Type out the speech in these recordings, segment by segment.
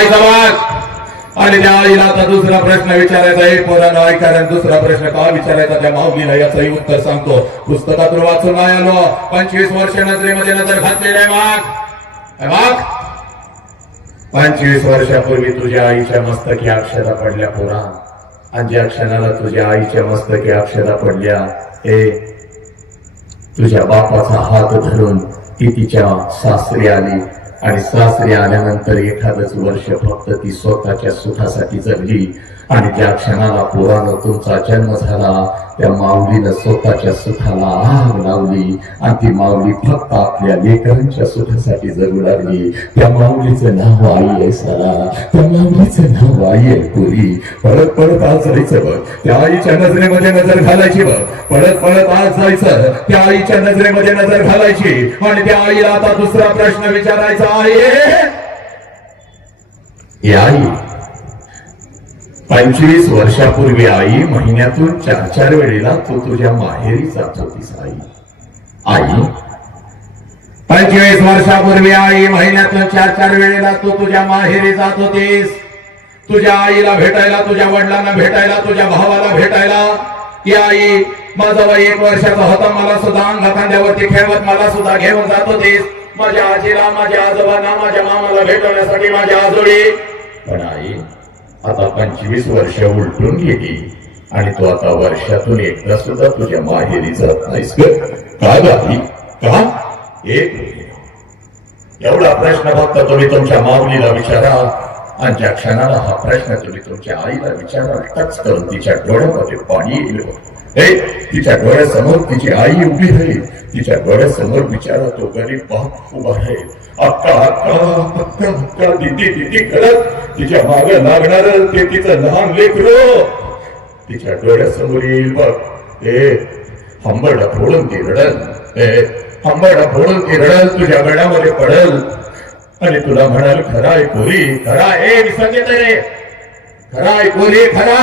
करायचा समाज. आणि त्या आईला दुसरा प्रश्न विचारायचा एक पोरानं ऐकायला दुसरा प्रश्न का विचारायचा? त्या माऊलीला याचंही उत्तर सांगतो. पुस्तकातून वाचून नाही आलो. पंचवीस वर्ष नजरेमध्ये नजर घातलेली आहे वाघ वाघ पंचवीस वर्षापूर्वी तुझ्या आईच्या मस्तकी अक्षरा पडल्या पुरा. आणि ज्या क्षणाला तुझ्या आईच्या मस्तकी अक्षरा पडल्या हे तुझ्या बापाचा हात धरून ती तिच्या सासरी आली? आणि सासरी आल्यानंतर एखादच वर्ष फक्त ती स्वतःच्या सुखासाठी जगली. आणि ज्या क्षणाला पोरानं तुमचा जन्म झाला. त्या माऊलीनं स्वतःच्या सुखाला आग लावली आणि ती माऊली फक्त आपल्या लेकरांच्या सुखासाठी जगू लागली. त्या माऊलीचं नाव आई आहे सारा. त्या माऊलीचं नाव आई आहे पुरी. परत परत आज जायचं बघ. त्या आईच्या नजरेमध्ये नजर घालायची बघ. परत परत आज जायचं. त्या आईच्या नजरेमध्ये नजर घालायची. आणि त्या आईला आता दुसरा प्रश्न विचारायचा आहे. आई पंचवीस वर्षापूर्वी आई महिन्यातून चार चार वेळेला तू तुझ्या माहेरी जात होतीस आई. आई पंचवीस वर्षापूर्वी आई महिन्यातून चार चार वेळेला तू तुझ्या माहेरी जात होतीस तुझ्या आईला भेटायला तुझ्या वडिलांना भेटायला तुझ्या भावाला भेटायला. की आई माझा वय एक वर्षाचा होता मला सुद्धा अंग खांद्यावरती खेळवत मला सुद्धा घेऊन जात होतीस माझ्या आजीला माझ्या आजोबांना माझ्या मामाला भेटवण्यासाठी माझ्या आजोळी. पण आई आता पंचवीस वर्ष उलटून गेली. आणि तो आता वर्षातून एकदा सुद्धा तुझ्या माहेरी जात नाहीस काय बाकी का? एक एवढा प्रश्न फक्त तुम्ही तुमच्या माऊलीला विचारा. आणि ज्या क्षणाला हा प्रश्न तुम्ही तुमच्या आईला विचारा टच करून तिच्या डोळ्यामध्ये पाणी येईल. तिच्या डोळ्यासमोर तिची आई उभी राहील. तिच्या डोळ्यासमोर बिचारा तो गरीब बाप उभा आहे. अक्का अक्का अक्का अक्का दिदी दिदी करत तिच्या माग लागणार ते तिचं लहान लेकरो. तिच्या डोळ्यासमोर येईल बघ. ए हंबरडा फोडून ती रडल. ए हंबरडा फोडून ती रडल तुझ्या गळ्यामध्ये पडल. आणि तुला म्हणाल खरा आहे कोरी खरा ए विसर्जित रे आहे कोरी खरा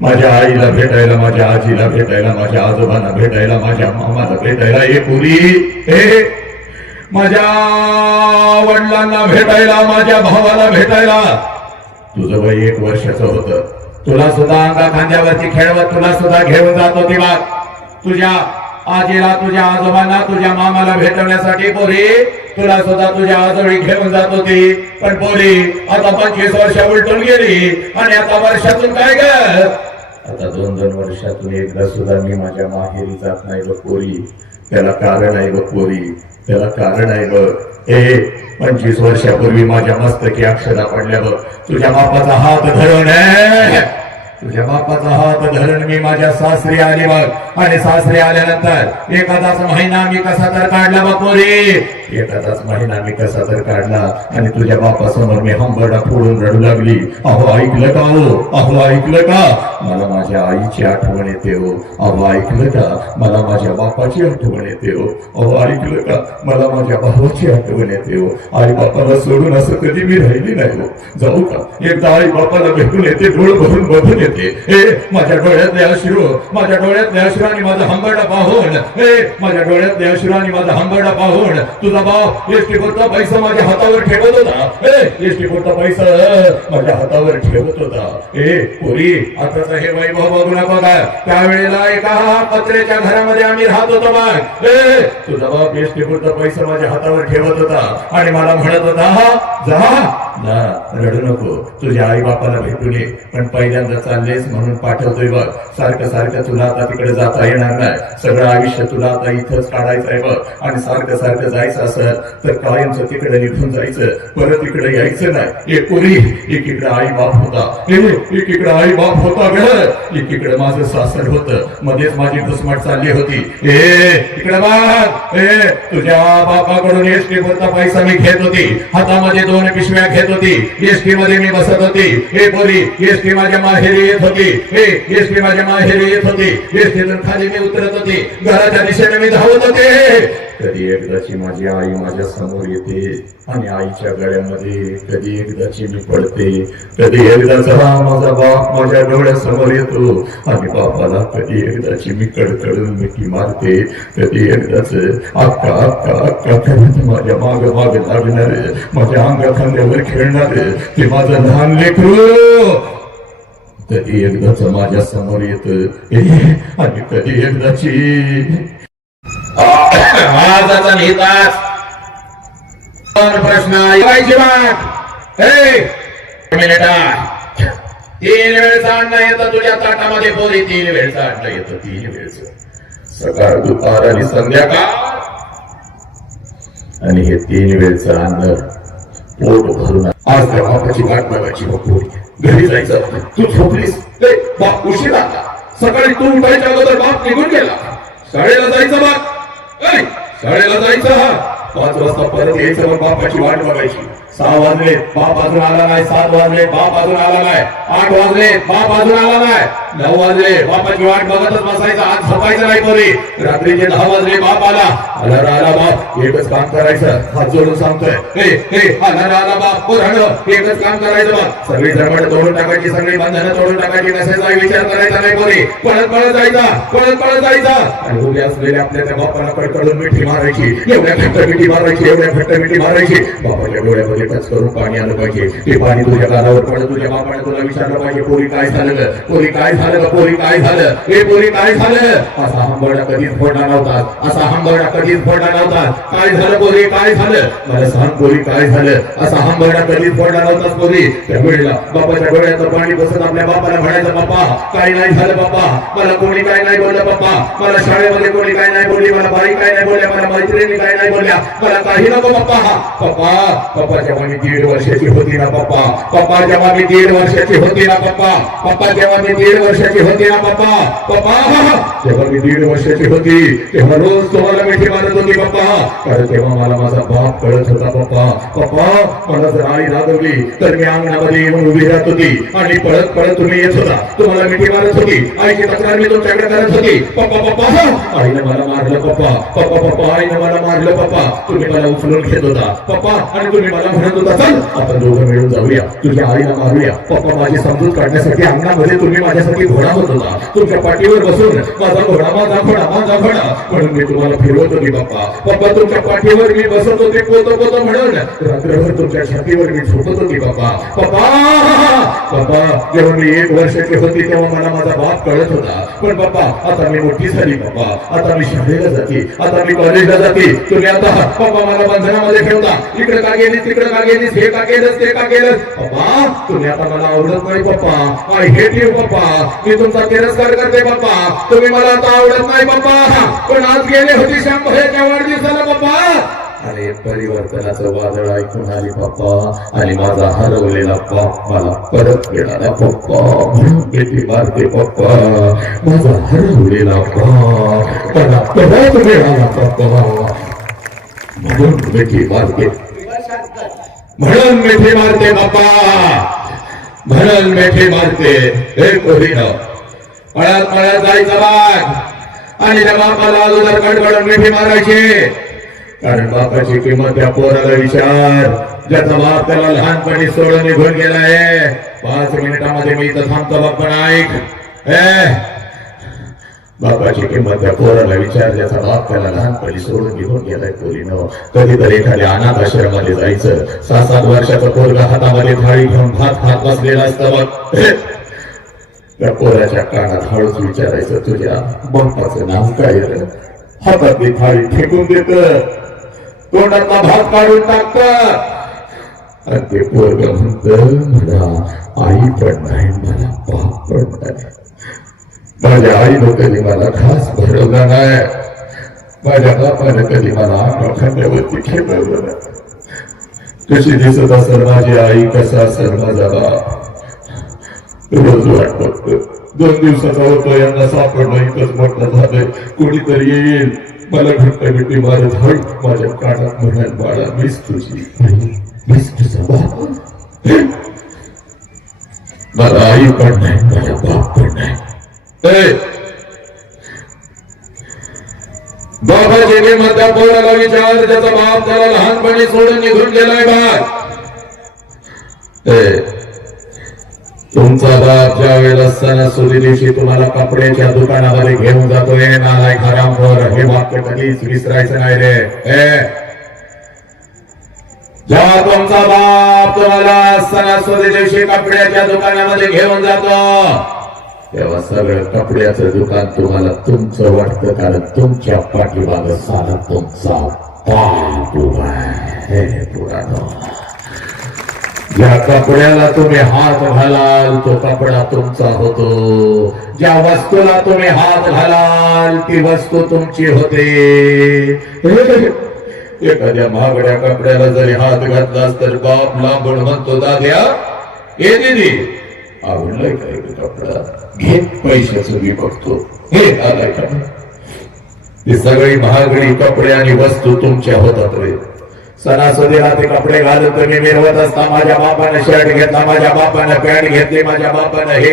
माझ्या आईला भेटायला माझ्या आजीला भेटायला माझ्या आजोबांना भेटायला माझ्या मामाला भेटायला. हे पुरी हे माझ्या वडिलांना भेटायला माझ्या भावाला भेटायला. तुझं वय एक वर्षाचं होतं. तुला सुद्धा अंगा खांद्यावरची खेळवत तुला सुद्धा घेऊन जात होती बा तुझ्या आजीला तुझ्या आजोबांना तुझ्या मामाला भेटवण्यासाठी पोरी तुला सुद्धा तुझ्या आजोळी घेऊन जात होती. पण पोरी आता पंचवीस वर्ष उलटून गेली. आणि आता वर्षातून काय ग? आता दोन दोन वर्षातून एकदा सुद्धा मी माझ्या माहेरी जात नाही बघ पोरी. त्याला कारण आहे बघ पोरी. त्याला कारण आहे बघ हे पंचवीस वर्षापूर्वी माझ्या मस्तकी अक्षरा पडल्या बघ तुझ्या बापाचा हात धरून तुझ्या बापाचा हात धरण मी माझ्या सासरी आली बघ. आणि सासरी आल्यानंतर एखादाच महिना मी कसा तर काढला बघ पोरी. एखादाच महिना मी कसा तर काढला आणि तुझ्या बापासमोर मी हंबरडा फोडून रडू लागली. अहो ऐकलं का हो? अहो ऐकलं का? मला माझ्या आईची आठवण येते हो. अहो ऐकलं का? मला माझ्या बापाची आठवण येते हो. अहो ऐकलं का? मला माझ्या भावाची आठवण येते हो. आई बापाला सोडून असं कधी मी राहिली नाही हो. जाऊ का? एकदा आई बापाला भेटून येते डोळ भरून बघून येते. हे माझ्या डोळ्यातले अश्रू माझ्या डोळ्यातले अश्रू आणि माझा हंबरडा पाहून. हे माझ्या डोळ्यातले अश्रू आणि माझा हंबरडा पाहून तुझा भाव एसटी फोरचा पैसा माझ्या हातावर ठेवत होता. हे एसटी फोरचा पैसा माझ्या हातावर ठेवत होता. ए पोरी आताच हे वैभव बघू नका काय. त्यावेळेला एका पत्र्याच्या घरामध्ये आम्ही राहत होतो मग हे तुझा बाप एसटी फोरचा पैसा माझ्या हातावर ठेवत होता आणि मला म्हणत होता जा रडू नको. तुझ्या आई बापाला भेटू ये पण पहिल्यांदा चाललेस म्हणून पाठवतोय बघ. सारखं सारखं तुला आता तिकडे जाता येणार नाही. सगळं आयुष्य तुला आता इथंच काढायचं आहे बघ. आणि सारखं सारखं जायचं असं तर कायमचं तिकडे निघून जायचं. परत इकडे यायचं नाही. एक पुरी एकीकडे आई बाप होता एकीकडे आई बाप होता ग. एकीकडे माझं सासर होतं. मध्येच माझी घुसमट चालली होती. ए इकडे बाप ए तुझ्या बापाकडून एसटी वरचा पैसा मी घेत होती. हातामध्ये दोन पिशव्या घेत येत होती. एसटी मध्ये मी बसत होती. हे बोली एसटी माझ्या माहेरी येत होती. हे एसटी माझ्या माहेरी येत होती. एसटीतून खाली मी उतरत होती. घराच्या दिशेने मी धावत होते. कधी एकदाची माझी आई माझ्यासमोर येते आणि आईच्या गळ्यामध्ये कधी एकदाची मी पडते. कधी एकदाचा माझा बाप माझ्या डोळ्यासमोर येतो आणि बापाला कधी एकदाची मी कडकडून मिठी मारते. कधी एकदाच अक्का अक्का अक्का करत माझ्या माग माग लागणार माझ्या अंगा खांद्यावर खेळणार ते माझं लहान लेकरू! कधी एकदाच माझ्यासमोर येत. आणि कधी एकदाची आजाचा नेताच प्रश्न तीन वेळचं अन्न येतं तुझ्या ताटामध्ये बोली तीन वेळचं अन्न येतं तीन वेळचं सकाळ दुपार आणि संध्याकाळ. आणि हे तीन वेळचं अन्न पोट भरून आज बापाची वाट बघायची हो घरी जायचं तू झोपलीस. बाप उशीर आला सकाळी तू उठायच्या अगोदर बाप निघून गेला. शाळेला जायचं बाप. शाळेला जायचं हा. पाच वाजता परत यायचं मग बापाची वाट बघायची. सहा वाजले बाप अजून आला नाही सात वाजले बाप अजून आला नाही आठ वाजले बाप अजून आला नाही. नऊ वाजले बापाची वाट बघतच बसायचं आज झोपायचं नाही कोणी. रात्रीचे दहा वाजले बाप आला. आला आला बाप एकच काम करायचं हात जोडून सांगतोय. हे आला आला बाप. हो एकच काम करायचं बाप. सगळी जरमड तोडून टाकायची सगळी बंधनं तोडून टाकायची कशाचा विचार करायचा नाही कोणी. पळत पळत जायचा पळत पळत जायचा. आणि उभे असलेल्या आपल्या त्या बापाला कडकडून मिठी मारायची एवढ्या घट्ट मिठी मारायची एवढ्या घट्ट मिठी मारायची. बापाच्या डोळ्यामध्ये टच स्वरूप पाणी आलं पाहिजे. ते पाणी तुझ्या कानावर पडलं तुझ्या बापाने तुला विचारलं पाहिजे पोरी काय झालं ग? पोरी काय झालं ग? पोरी काय झालं? हे पोरी काय झालं? असा हंबरडा कधीच फोडणार नव्हता. असा हंबरडा कधीच फोडणार नव्हता. काय झालं पोरी? काय झालं? मला सांग पोरी काय झालं? असा हंबरडा कधीच फोडणार नव्हताच पोरी. त्या वेळेला बापाच्या डोळ्याचं पाणी बसत आपल्या बापाला म्हणायचं बाप्पा काय नाही झालं बाप्पा. मला कोणी काय नाही बोललं बाप्पा. मला शाळेमध्ये कोणी काय नाही बोलली मला बाई काय नाही बोलल्या मला मैत्रिणी काय नाही बोलल्या. मला काही नको बाप्पा. पप्पा पप्पाच्या जेव्हा मी दीड वर्षाची होती ना पप्पा पप्पा जेव्हा दीड वर्षाची होती ना पप्पा पप्पा जेव्हा दीड वर्षाची होती ना पप्पा पप्पा जेव्हा मी दीड वर्षाची होती रोज तुम्हाला मिठी मारत होती पप्पा कारण तेव्हा मला बाप कळत होता पप्पा पप्पा मला जर आई रागवली तर मी अंगणामध्ये येऊन उभी राहत होती आणि पळत पळत तुम्ही येत होता तुम्हाला मिठी मारत होती आईची तक्रार मी तुमच्याकडे करत होती पप्पा पप्पा आईने मला मारलं पप्पा पप्पा पप्पा आईने मला मारलं पप्पा तुम्ही मला उचलून घेत होता पप्पा आणि तुम्ही म्हणत होता चल आपण दोघं मिळून जाऊया. तुझ्या आईला मारूया. पप्पा माझी समजूत काढण्यासाठी अंगणामध्ये तुम्ही माझ्यासाठी घोडा होत होता तुमच्या पाठीवर बसून माझा घोडा माझा घोडा माझा घोडा. म्हणून मी तुम्हाला फिरवत होती पप्पा पप्पा तुमच्या पाठीवर मी बसत होते कोतो कोतो म्हणून. रात्रभर तुमच्या छातीवर मी झोपत होती पप्पा पप्पा! पप्पा जेव्हा मी एक वर्षाची होती तेव्हा मला माझा बाप कळत होता. पण पप्पा आता मी मोठी झाली पप्पा. आता मी शाळेला जाते. आता मी कॉलेजला जाते. तुम्ही आता पप्पा मला बंधनामध्ये ठेवता. इकडे का गेली तिकडे का गेलीस हे का केलंस ते का केलंस पप्पा तुम्ही आता मला आवडत नाही पप्पा. आय हेट यू पप्पा. मी तुमचा तिरस्कार करते पप्पा. तुम्ही मला आता आवडत नाही पप्पा. पण आज गेले होते शंभरच्या वाढदिवसाला पप्पा? अरे परिवर्तनाचं वादळ ऐकून आली पप्पा. आणि माझा हरवलेला पाप मला परत मिळाला पप्पा. म्हणून किती मारते पप्पा. माझा हरवलेला पाप मला परत मिळाला पप्पा. म्हणून मिठी मारते. म्हणून मिठी मारते बाप्पा. म्हणून मिठी मारते. हे कोहिन पळत पळत जायचं बाग. आणि त्या बापाला अगोदर कडकडून मिठी मारायची. कारण बापाची किंमत त्या पोराला विचार. ज्याचा बाप त्याला लहानपणी सोडून निघून गेलाय. पाच मिनिटामध्ये मी इथं थांबतो बाप्पा ऐक. हे. बापाची किंमत त्या पोराला विचार ज्याचा बाप त्याला लहानपणी सोडून घेऊन गेलाय पोरीनं. कधीतरी एखाद्या अनाथ आश्रमामध्ये जायचं. सहा सात वर्षाचा पोरगा हातामध्ये थाळी घेऊन भात खात बसलेला असतं बघ त्या पोराच्या कानात हळूच विचारायचं तुझ्या बापाचं नाव काय हातातली थाळी फेकून देत. तोंडातला भात काढून टाकत. आणि ते पोरग म्हणत म्हणा आई पण नाही मला बाप पण नाही. माझ्या आईनं कधी मला घास भरवला नाही माझ्या बापानं कधी मला खांद्यावरती खेळवलं नाही कशी दिसत असेल माझी आई कसा असेल माझा बाप रोज वाट बघतो दोन दिवसाचा होतो यांना सापडलं इथंच म्हटलं झालंय कोणीतरी येईल। मला घट्ट मिठी मारत हळू माझ्या कानात म्हणाल बाळा मीच तुझी. मीच तुझा बाप? मला आई पण नाही माझा बाप पण नाही! बाबा जेने माझ्या पोराला विचार त्याचा बाप त्याला लहानपणी सोडून निघून गेलाय बा तुमचा बाप ज्या वेळेला सणासुदी दिवशी तुम्हाला कपड्याच्या दुकानामध्ये घेऊन जातोय नालाय खरामखोर हे वाक्य कधीच विसरायचं नाही रे. ए जेव्हा तुमचा बाप तुम्हाला सणासुदी दिवशी कपड्याच्या दुकानामध्ये घेऊन जातो तेव्हा सगळं कपड्याचं दुकान तुम्हाला तुमचं वाटतं कारण तुमच्या पाठीमाग सारा तुमचा उभा हे ज्या कपड्याला तुम्ही हात घालाल तो कपडा तुमचा होतो. ज्या वस्तूला तुम्ही हात घालाल ती वस्तू तुमची होते. एखाद्या महागड्या कपड्याला जरी हात घातलास तर बाप लांबून म्हणतो दाद्या ये दिदी. आवडलंय काय कपडा? घे पैशाचं मी बघतो. हे आलाय का? ती सगळी महागडी कपडे आणि वस्तू तुमच्या होतात रे. सणासुदीला ते कपडे घालून तुम्ही मिरवत असता माझ्या बापाने शर्ट घेतला माझ्या बापाने पॅन्ट घेतली माझ्या बापाने हे.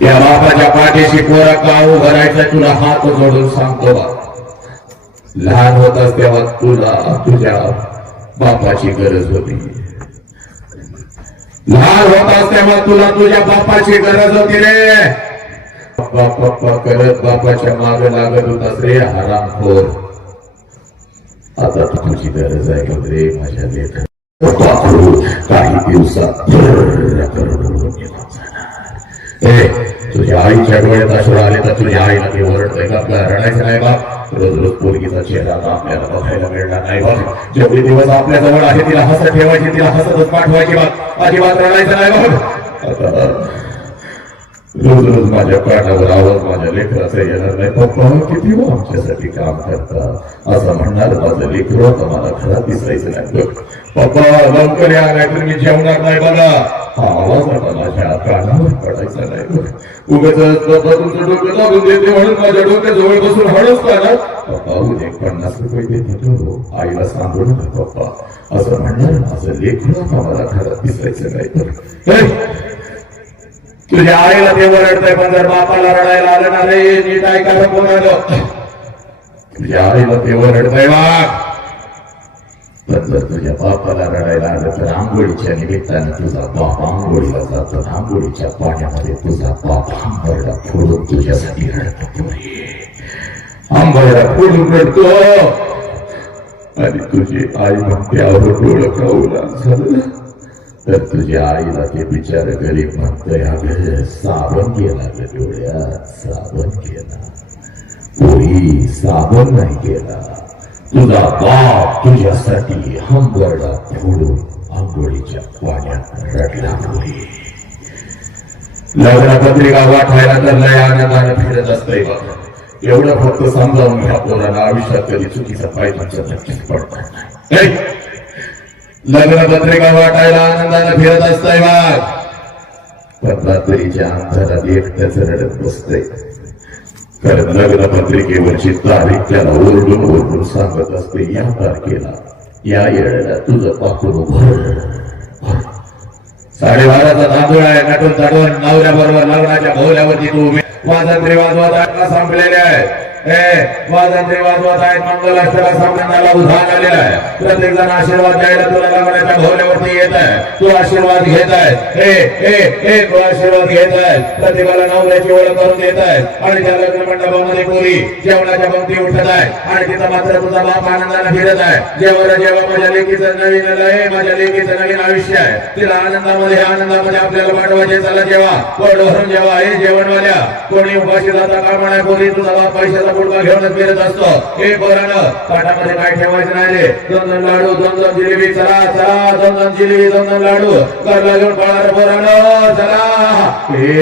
त्या बापाच्या पाठीशी पोरा का भरायचा तुला हात जोडून सांगतो बा. लहान होतास तेव्हा तुला तुझ्या बापाची गरज होती. लहान होतास तेव्हा तुला तुझ्या बापाची गरज होती रे. करत बापाच्या मागे लागत होतास रे, हरामखोर. आता तर तुझी गरज आहे का रे, माझ्या लेख पाखरू काही दिवसात तुझ्या आईच्या डोळ्यात अश्रू आले तर ते बाप. रोज रोज पोरगीचा चेहरा आता आपल्याला बघायला मिळणार नाही बाप जेवढे दिवस आपल्या जवळ आहे तिला हसत ठेवायची तिला हसतच पाठवायची बाप अजिबात रडायचं नाही बाप आता रोज रोज माझ्या पाठावर आवाज माझ्या लेकराचा येणार नाही पप्पा किती हो आमच्यासाठी काम करता असं म्हणणार माझं लेकर मला घरात दिसायचं नाही बघ पप्पा लवकर या नाहीतर मी जेवणार नाही बघा हा आवाज आता माझ्या कानावर पडायचा नाही बघ उगाच पप्पा तुमचं डोकं लागून देते म्हणून माझ्या डोक्या जवळ बसून हळूच ना पप्पा उद्या एक पन्नास रुपये देते हो आईला सांगू नका पप्पा असं म्हणणार माझं लेखन आता मला घरात दिसायचं नाही बघ तुझ्या आईला ते ओरडतंय पण जर बापाला रडायला आलं ना रे नीट ऐकायला कोण तुझ्या आईला ते ओरडतंय वाघ पण जर तुझ्या बापाला रडायला आलं तर आंघोळीच्या निमित्ताने तुझा बाप आंघोळीला जातो आंघोळीच्या पाण्यामध्ये तुझा बाप आंबरडा फोडून तुझ्यासाठी रडतो पोरी. आंबरडा फोडून रडतो. आणि तुझी आई म्हणते आवड डोळं खाऊ झालं? तर तुझ्या आईला ते बिचार गरीब म्हणतोय अगं साबण केला ग डोळ्या साबण केला पोरी साबण नाही केला तुझा बाप तुझ्यासाठी हंबरडा फोडून आंघोळीच्या पाण्यात रडला पोरी लग्न पत्रिका वाटायला तर लय आनंदाने फिरत असतंय बघ एवढं फक्त समजावून घ्या पोराला आयुष्यात कधी चुकीचा पायथांच्या धक्क्यात पडणार नाही लग्न पत्रिका वाटायला आनंदाने फिरत असतंय वाघ पण रात्रीच्या अंधारात एकट्याच रडत बसतंय. कारण लग्न पत्रिकेवरची तारीख त्याला ओरडून ओरडून सांगत असते या तारखेला या येळेला तुझं पाकून उभं साडेबाराचा तांदूळ आहे नटून तटून नवऱ्या बरोबर लग्नाच्या भोवल्यावरती तू उभी वाजंत्री वाजवत आहेत संपलेले आहेत. वाजंत्री वाजवत आहेत मंगलाष्टका संबंधाला उधाण आलेला आहे. प्रत्येक जण आशीर्वाद द्यायला तुला लग्नाच्या भोवल्यावरती येत आहे. तू आशीर्वाद घेत आहे. ए ए तू आशीर्वाद घेत आहे. प्रत्येकाला नवऱ्याची ओळख करून देत आहे. आणि त्या लग्न मंडपामध्ये पोरी जेवणाच्या पंक्ती उठत आहे. आणि तिथं मात्र तुझा बाप आनंदाने फिरत आहे. जेव्हा जेव्हा माझ्या लेकीचं नवीन लय माझ्या लेकीचं नवीन आयुष्य आहे. तिला आनंदामध्ये आनंदामध्ये आपल्याला पाठवायचे चला जेव्हा पोट भरून जेव्हा हे जेवणवाल्या. कोणी उपाशी जाता कामा नाही कोणी तुझा पैशाचा पुडका घेऊनच फिरत असतो. हे पोरानं पाठामध्ये काय ठेवायचं नाही रे? दोन दोन लाडू दोन दोन जिलेबी चला चला दोन दोन जिलेबी दोन दोन लाडू. करला घेऊन पळणार पोरानं चला. हे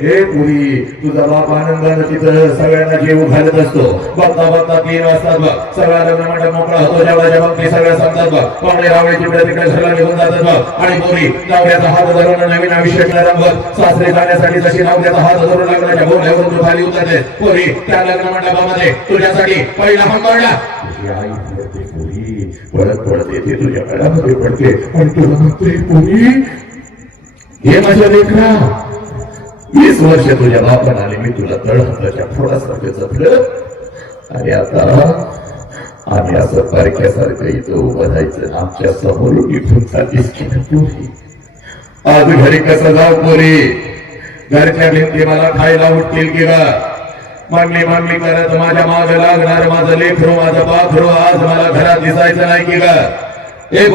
हे पुरी तुझा बाप आनंदानं तिथं सगळ्यांना जीव घालत असतो. बघता बघता तीन वाजतात बघ. सगळा लग्न मंडळ मोकळा होतो जेवणाच्या ते सगळ्या सांगतात बघ. पाहुणे रावळे तिकडे तिकडे सगळं निघून जातात बघ. आणि पोरी नवऱ्याचा हात धरून नवीन आयुष्य बघ. सासरे जाण्यासाठी जशी नवऱ्याचा हात धरून लग्नाच्या बोल्यावरून तू खाली उतरले. पोरी त्या लग्न मंडपामध्ये तुझ्यासाठी पहिला हंबरला तुझी आई पडते ते तुझ्या गळ्यामध्ये पडते. आणि तुला म्हणते पोरी हे माझ्या लेकरा. वीस वर्ष तुझ्या बापान आले मी तुला तळ हाताच्या फोडासारखं जपलं. आणि आता आम्ही असं पारख्यासारखं इथं उभं राहायचं. आमच्यासमोर इथून चाललीस की पोरी? आज घरी कसं जाऊ पोरी? घरच्या भिंती मला खायला उठतील की गा मांडली मम्मी करत माझ्या माग लागणार माझं लेखरू माझं पाखरू आज मला घरात दिसायचं नाही की ग? ए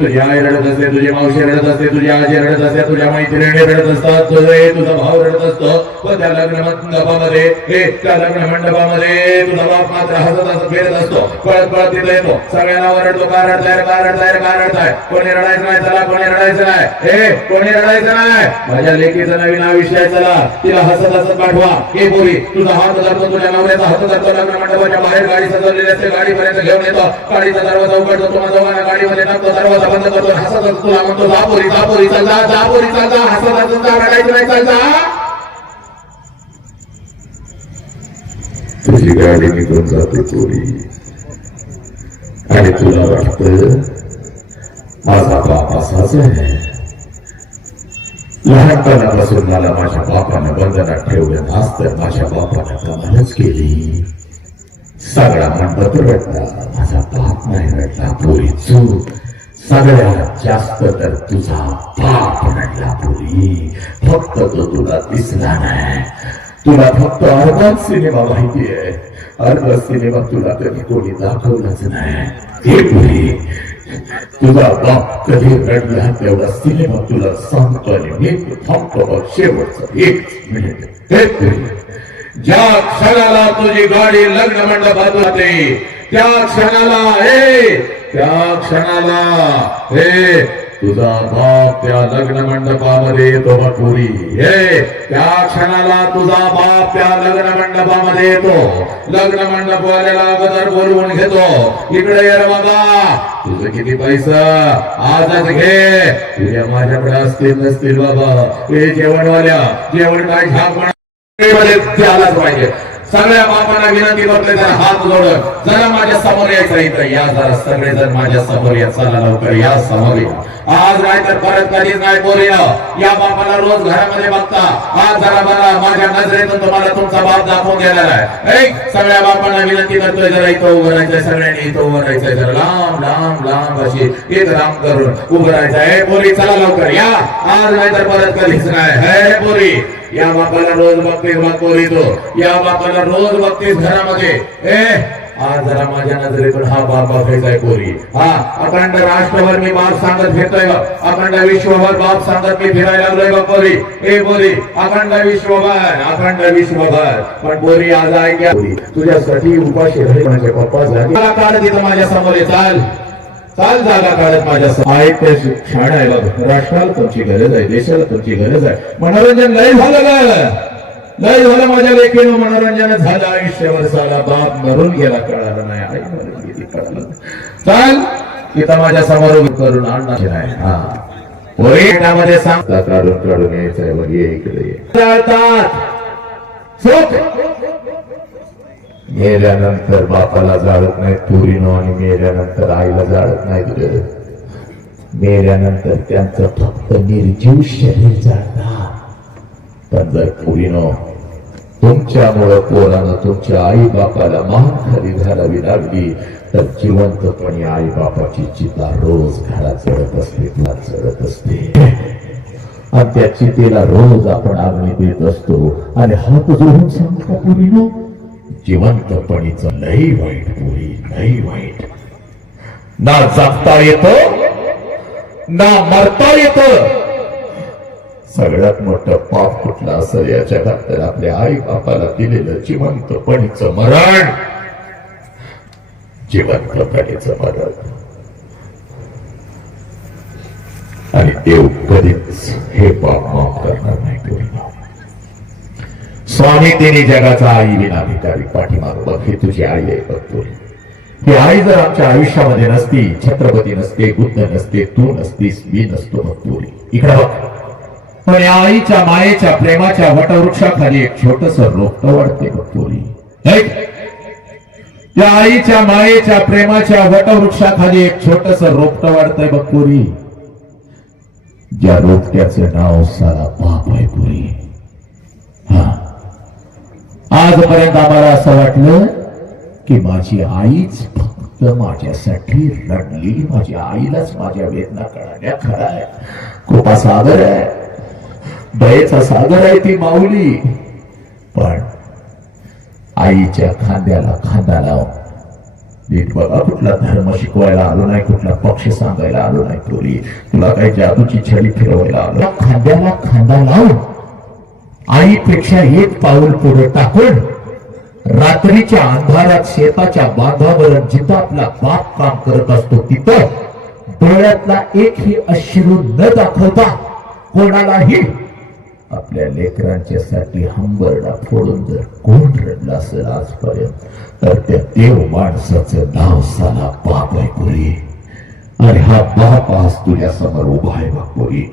तुझ्या आई रडत असते तुझी मावशी रडत असते तुझी आजी रडत असते तुझ्या मैत्रिणी रडत असतात तुझं तुझा भाव रडत असतो. पण त्या लग्न मंडपामध्ये हे त्या लग्न मंडपामध्ये तुझा बाप मात्र हसत हसत फिरत असतो. पळत पळत तिथे येतो. सगळ्यांना ओरडतो का रडताय का रडताय का रडताय? कोणी रडायचं नाही चला कोणी रडायचं नाही. हे कोणी रडायचं नाही. माझ्या लेकीचं नवीन आयुष्य आहे चला. तिला हसत हसत पाठवा. हे पोरी तुझा हात धरतो तुझ्या नवऱ्याचा हात धरतो लग्न मंडपाच्या बाहेर गाडी सजवलेली असते गाडीपर्यंत घेऊन येतो. गाडीचा दरवाजा उघडतो तुम्हाला गाडीमध्ये टाकतो दरवाजा बंद करतो हसत असतो. तुला म्हणतो जा पोरी जा पोरी चल हसत हसत जा रडायचं नाही चल तुझी गाडी निघून जाते चोरी. आणि तुला वाटत माझा बाप असाच आहे. लहानपणापासून मला माझ्या बापानं बंधनात ठेवलं नसतं माझ्या बापानं कमालच केली. सगळा मंडप रडला माझा बाप नाही रडला. पोरी चूक सगळ्यात जास्त तर तुझा बाप रडला पूर्वी फक्त तो तुला दिसला नाही. तुला फक्त अर्धा सिनेमा माहिती आहे अर्धा सिनेमा तुला कधी कोणी दाखवलाच नाही. हे तुझा बाप कधी रडला तेवढा सिनेमा तुला सांगतो आणि मी थांबतो शेवटचं एक मिनिट. हे ज्या क्षणाला तुझी गाडी लग्न मंडपात जाते त्या क्षणाला हे त्या क्षणाला हे तुझा बाप त्या लग्न मंडपामध्ये येतो बकुरी हे त्या क्षणाला तुझा बाप त्या लग्न मंडपामध्ये येतो. लग्न मंडपवाल्याला अगोदर बोलवून घेतो. इकडे ये बाबा. तुझं किती पैसा? आजच घे. तुझ्या माझ्याकडे असतील नसतील बाबा. हे जेवणवाल्या जेवण काय झाक म्हणा त्यालाच पाहिजे. सगळ्या बापांना विनंती करतोय जरा हात जोड जरा माझ्यासमोर यायचं इथं या जरा सगळे जण माझ्यासमोर या चला लवकर या समोर या. आज नाही तर परत कधीच नाही बोलूया. या बापाला रोज घरामध्ये बघता. आज जरा मला माझ्या नजरेतून तुम्हाला तुमचा बाप दाखवून गेलेला आहे. सगळ्या बापांना विनंती करतोय जरा इथं उभं राहायचंय सगळ्यांनी इथं उभं राहायचंय. जरा लांब लांब लांब अशी एक राम करून उभं राहायचंय. बोली चला लवकर या. आज नाही तर परत कधीच नाही. हे बोली. या बापाला रोज बघतेस बापोरी येतो या बापाला रोज बघतेस घरामध्ये. ए आज जरा माझ्या नजरेतून हा बाप फेकाय आहे पोरी. हा अखंड राष्ट्रभर मी बाप सांगत फिरतोय अखंड विश्वभर बाप सांगत मी फिरायला लागलोय बघ पोरी. ए पोरी अखंड विश्वभर अखंड विश्वभर. पण पोरी आज ऐक्या. तुझ्यासाठी उपाशी राहिले माझे म्हणजे पप्पा झाली मला काढ तिथं माझ्यासमोर ये, चाल. चाल जागा काढत माझ्यासमोर आहेत ते शाळा आहे बघ राष्ट्राला तुमची गरज आहे देशाला तुमची गरज आहे. मनोरंजन लय झालं का लय झालं माझ्या लेखेनं मनोरंजन झालं. आयुष्यावर झाला बाप मरून गेला कळालं नाही. आई मरून गेली चाल तिथं माझ्यासमोर करून आणणार नाही हा. पोरी सांगता सांग. काढून काढून यायचंय बघ ये इकडे ये. चालतात मेल्यानंतर बापाला जाळत नाही पुरीनो आणि मेल्यानंतर आईला जाळत नाहीत तुझे मेल्यानंतर त्यांचं फक्त निर्जीव शरीर जाळतात पण जर पुरीनो तुमच्यामुळं पोरानं तुमच्या आई बापाला महान खाली घालावी लागली तर जिवंतपणे आई बापाची चिता रोज घरात चढत असते घरात चढत असते. आणि त्या चितेला रोज आपण आग्नी देत असतो. आणि हात जोडून सांगतो पुरीनो? जिवंतपणीच लई वाईट पोरी लई वाईट. ना जगता येत ना मरता येत. सगळ्यात मोठं पाप कुठलं असं या जगात तर आपल्या आई बापाला दिलेलं जिवंतपणीचं मरण. जिवंतपणीच मरण. आणि देव कधीच हे पाप माफ करणार नाही पोरीला स्वामी तिने जगाचा आई विना भिकारी पाठीमाग बघ हे तुझी आई आहे बघ ही आई जर आमच्या आयुष्यामध्ये नसती छत्रपती नसते बुद्ध नसते तू नसतीस मी नसतो बघ पोरी इकडे बघ. पण या आईच्या मायेच्या प्रेमाच्या वटवृक्षाखाली एक छोटस रोपट वाढते बघ त्या आईच्या मायेच्या प्रेमाच्या वटवृक्षाखाली एक छोटस रोपट वाढतंय बघ ज्या रोपट्याचं नाव सारा बाप आहे पुरी. आजपर्यंत आम्हाला असं वाटलं की माझी आईच फक्त माझ्यासाठी रडली. माझ्या आईलाच माझ्या वेदना कळाल्या. खरा आहे. कृपा सागर आहे. दयेचा सागर आहे ती माऊली. पण आईच्या खांद्याला खांदा लाव नीट बघा कुठला धर्म शिकवायला आलो नाही कुठला पक्ष सांगायला आलो नाही तुरी तुला काही जादूची छडी फिरवायला आलो. खांद्याला खांदा लावून आईपेक्षा एक पाऊल पुढे टाकून रात्रीच्या अंधारात शेताच्या बांधावर जिथं आपला बाप काम करत असतो तिथं. डोळ्यातला एकही अश्रू न दाखवता कोणालाही आपल्या लेकरांच्यासाठी हंबरडा फोडून जर कोण रडला असेल आजपर्यंत तर त्या देव माणसाचं नाव साला बाप आहे पुरी आणि हा बाप आज तुझ्या समोर उभा आहे बा पुरी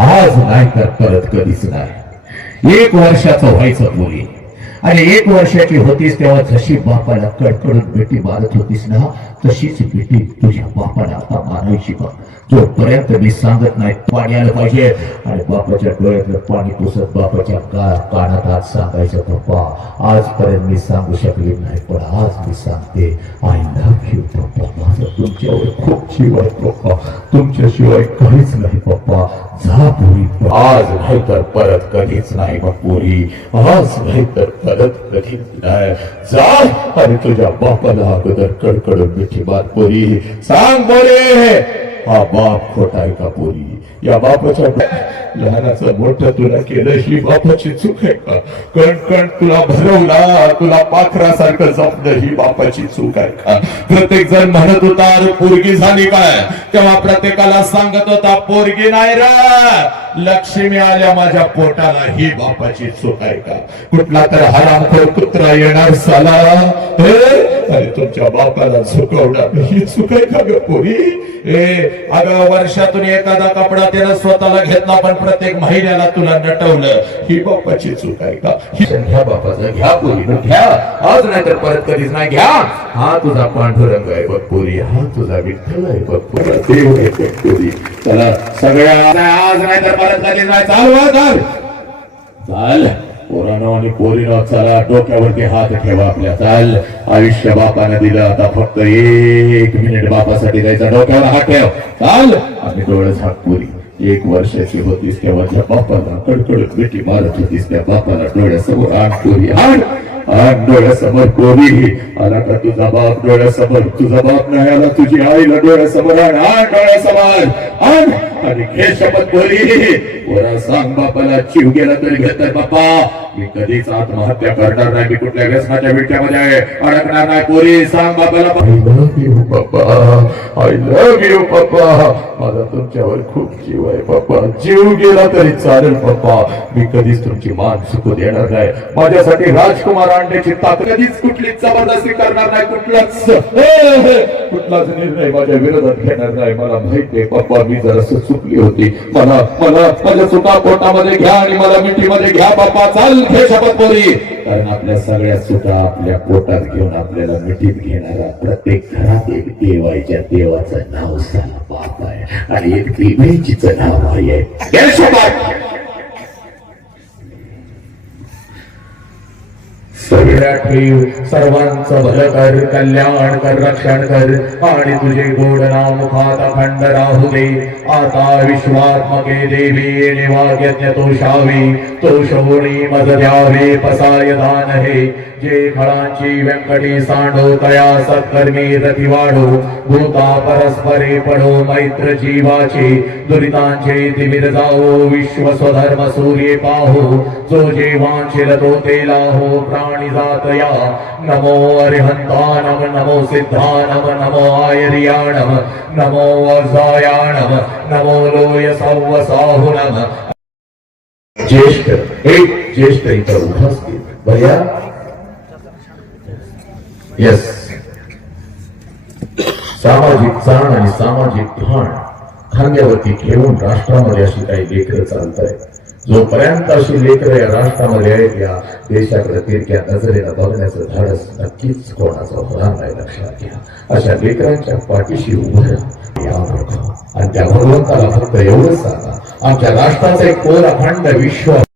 आज नाही तर परत कधीच नाही. एक वर्षाचं व्हायचं मुली. आणि एक वर्षाची होतीस तेव्हा जशी बापाला कडकडून बेटी मारत होतीस ना तशीच बेटी तुझ्या बापाला आता मारायची बघ जोपर्यंत मी सांगत नाही पाणी आलं पाहिजे आणि बापाच्या डोळ्यातलं पाणी पुसत बापाच्या का कानात आज सांगायचं पप्पा आजपर्यंत मी सांगू शकले नाही पण आज मी सांगते आय लव्ह यू पप्पा माझं तुमच्यावर खूप जीव पप्पा तुमच्याशिवाय काहीच नाही पप्पा जा पुरी आज नाही तर परत कधीच नाही बघ पुरी आज नाही तर परत कधीच नाही जा आणि तुझ्या बापाला अगोदर कडकडून मिठी मार पुरी सांग बोरे हा बाप खोटा का पोरी? या बापाच्या लहानाचं मोठं तुला केलं ही बापाची चूक आहे का? कण कण तुला भरवला तुला पाखरासारखं जपणं ही बापाची चूक आहे का? प्रत्येक जण म्हणत होता पोरगी झाली काय? तेव्हा प्रत्येकाला सांगत होता पोरगी नाही रा. लक्ष्मी आल्या माझ्या पोटाला ही बापाची चूक आहे का? कुठला तर हरामखोर कुत्रा येणार साला. हे? तुमच्या बापाला चुकवणार ही चूक आहे का ग पोरी? ए अगं वर्षातून एखादा कपडा त्यानं स्वतःला घेतला पण प्रत्येक महिन्याला तुला नटवलं. ही बापाची चूक आहे का? ही घ्या बापाचं घ्या पोरी घ्या. आज नाही तर परत कधीच नाही घ्या. हा तुझा पांढुरंग आहे बघ पोरी हा तुझा विठ्ठल आहे बघ देव आहे बघ पोरी. चला सगळ्या आज नाही तर परत कधीच नाही. चालू चाल. चाल. पोरानो आणि पोरीनो चला डोक्यावरती हात ठेवा आपल्या. चाल. आयुष्य बापाने दिलं आता फक्त एक मिनिट बापासाठी द्यायचा. डोक्यावर हात ठेव. चाल. आणि डोळे हात पुरी. एक वर्षाची होतीस तेव्हा त्या बापाला कडकडत मिठी मारत होतीस. त्या बापाला डोळ्यासमोर आण पुरी आण. आण डोळ्यासमोर कोरी आला का तुझा बाप डोळ्यासमोर. तुझा बाप नाही आला तुझी आईला डोळ्यासमोर आण. आण डोळ्यासमोर. आण. आणि घे शपथ बोली. वरा सांग बापाला जीव गेला तरी घेत बाप्पा मी कधीच आत्महत्या करणार नाही मी कुठल्या व्यसनाच्या विट्यामध्ये अडकणार नाही पोरी सांग बापाला. I love you papa I love you papa माझा तुमच्यावर खूप जीव आहे पप्पा जीव गेला तरी चालेल पप्पा मी कधीच तुमची मान चुकू देणार नाही. माझ्यासाठी राजकुमार आणण्याची ताकद कधीच कुठलीच जबरदस्ती करणार नाही कुठलाच. कुठलाच निर्णय माझ्या विरोधात घेणार नाही. मला माहिती आहे पप्पा मी जरासं चुकली होती. मला मला माझ्या चुका पोटामध्ये घ्या आणि मला मिठीमध्ये घ्या बाप्पा चाल घे शपथ पोरी कारण आपल्या सगळ्या चुका आपल्या पोटात घेऊन आपल्याला मिठीत घेणारा प्रत्येक घरात एक देव आहे ज्या देवाचं नाव साला बाप आहे. आणि एक देवीचीच नाव आहे. शरीरात ठेव सर्वांचं भलं कर कल्याण कर रक्षण कर. आणि तुझे गोड नाव मुखात अखंड राहू दे. आता विश्वात्मके देवी निवाग्यज्ञ तोषावे तो शोणी मज द्यावे पसाय दान हे. जे फळांची व्यंकटी सांडो तया सत्कर्मी रती वाढो भूता परस्परे पडो मैत्र जीवाचे दुरितांचे तिमिर जाओ विश्व स्वधर्म सूर्ये पाहो जो जे वांछिल तो ते लाहो प्राणी जातया नमो अरिहंतानम नमो सिद्धानम नमो आयर्याणम नमो वजायाणम नमो लोय सौवसाहुनम ज्येष्ठ एक ज्येष्ठ इथं उपस्थित भैया येस सामाजिक जाण आणि सामाजिक भान खांद्यावरती घेऊन राष्ट्रामध्ये अशी काही लेकरं चालत आहेत जोपर्यंत अशी लेकरं या राष्ट्रामध्ये आहेत या देशाकडे तिरक्या नजरेला बघण्याचं धाडस नक्कीच कोणाचं होणार नाही लक्षात घ्या. अशा लेकरांच्या पाठीशी उभं राहा. आणि त्या भगवंताला फक्त एवढंच सांगा. आमच्या राष्ट्राचा एक कोर अखंड विश्व